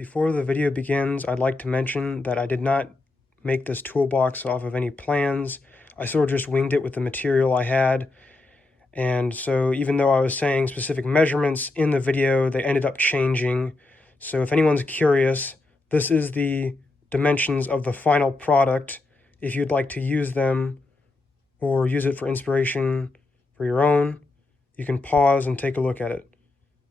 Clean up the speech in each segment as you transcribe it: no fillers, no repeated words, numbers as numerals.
Before the video begins, I'd like to mention that I did not make this toolbox off of any plans. I sort of just winged it with the material I had. And so even though I was saying specific measurements in the video, they ended up changing. So if anyone's curious, this is the dimensions of the final product. If you'd like to use them or use it for inspiration for your own, you can pause and take a look at it.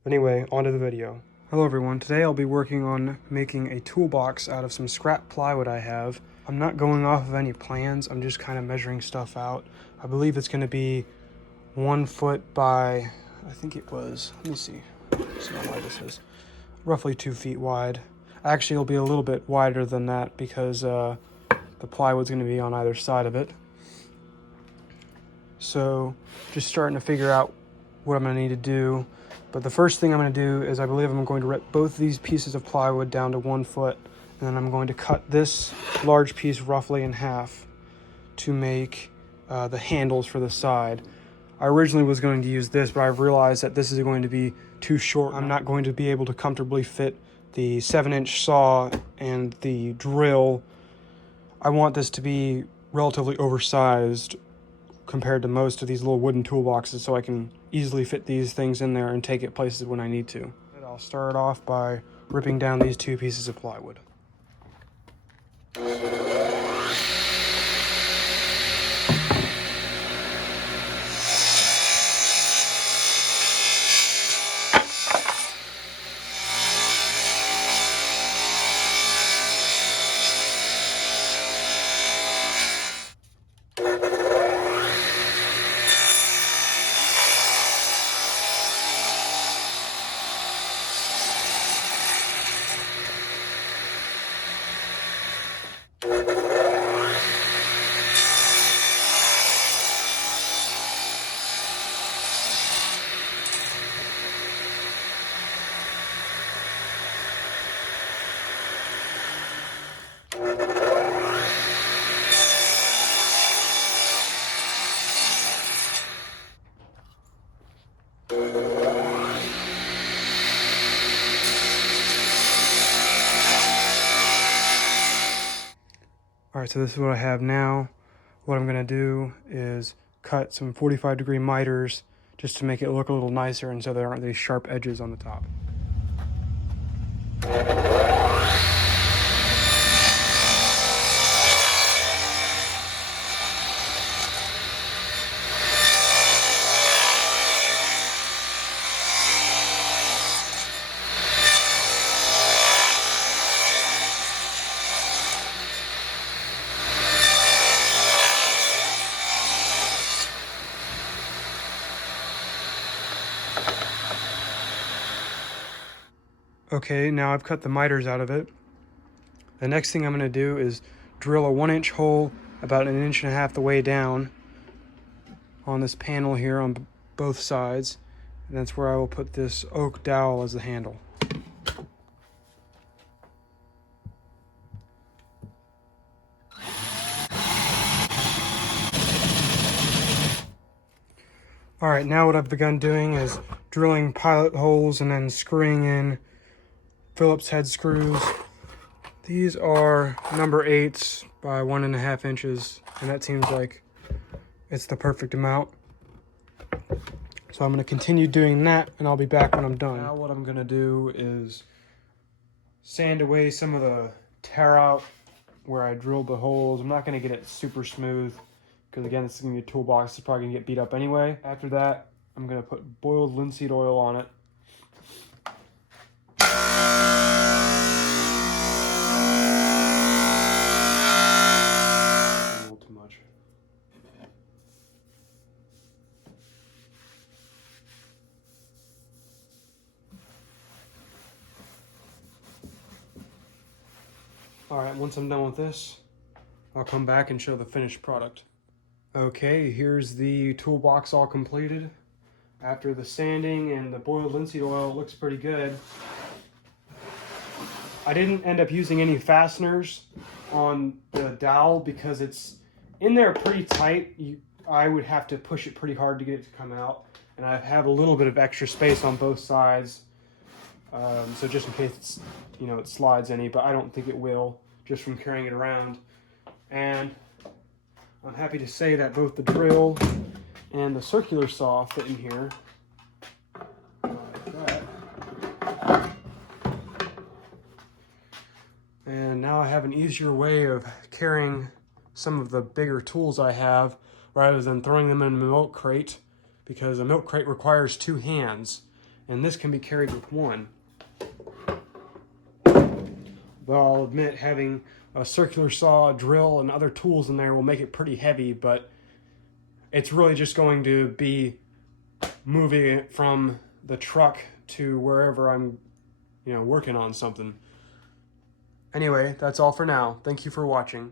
Anyway, on to the video. Hello everyone, today I'll be working on making a toolbox out of some scrap plywood I have. I'm not going off of any plans, I'm just kind of measuring stuff out. I believe it's going to be 1 foot by, I think it was, let me see how wide this is, roughly 2 feet wide. Actually it'll be a little bit wider than that because the plywood's going to be on either side of it. So just starting to figure out what I'm going to need to do. But the first thing I'm going to do is I believe I'm going to rip both these pieces of plywood down to 1 foot, and then I'm going to cut this large piece roughly in half to make the handles for the side. I originally was going to use this, but I've realized that this is going to be too short. I'm not going to be able to comfortably fit the 7-inch saw and the drill. I want this to be relatively oversized compared to most of these little wooden toolboxes, so I can easily fit these things in there and take it places when I need to. I'll start off by ripping down these 2 pieces of plywood. Alright, so this is what I have now. What I'm going to do is cut some 45-degree miters just to make it look a little nicer and so there aren't these sharp edges on the top. Okay, now I've cut the miters out of it. The next thing I'm going to do is drill a 1-inch hole about 1.5 inches the way down on this panel here on both sides. And that's where I will put this oak dowel as the handle. Alright, now what I've begun doing is drilling pilot holes and then screwing in Phillips head screws. These are number 8s by 1.5 inches, and that seems like it's the perfect amount. So I'm going to continue doing that, and I'll be back when I'm done. Now what I'm going to do is sand away some of the tear out where I drilled the holes. I'm not going to get it super smooth, because again, this is going to be a toolbox. It's probably going to get beat up anyway. After that, I'm going to put boiled linseed oil on it. Alright, once I'm done with this, I'll come back and show the finished product. Okay, here's the toolbox all completed. After the sanding and the boiled linseed oil, it looks pretty good. I didn't end up using any fasteners on the dowel because it's in there pretty tight. I would have to push it pretty hard to get it to come out. And I have a little bit of extra space on both sides. So just in case it's, it slides any, but I don't think it will, just from carrying it around. And I'm happy to say that both the drill and the circular saw fit in here. Like that. And now I have an easier way of carrying some of the bigger tools I have rather than throwing them in a milk crate, because a milk crate requires 2 hands and this can be carried with 1. Though I'll admit having a circular saw, drill, and other tools in there will make it pretty heavy, but it's really just going to be moving it from the truck to wherever I'm, working on something. Anyway, that's all for now. Thank you for watching.